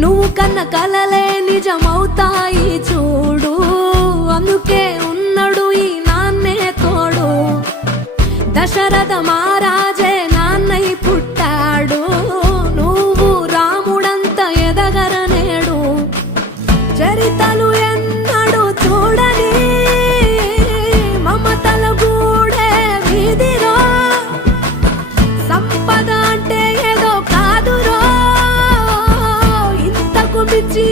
నువ్వు కన్న కలలే నిజమవుతాయి చూడు, అందుకే ఉన్నాడు ఈ నాన్నే తోడు. దశరథ మహారాజే నాన్నై పుట్టాడు, నువ్వు రాముడంత ఎదగరనేడు. చరితలు ఎన్నడు చూడని మమతల గూడే వీధిరో, సంపద అంటే ఏదో కాదురో, ఇంతకు మించి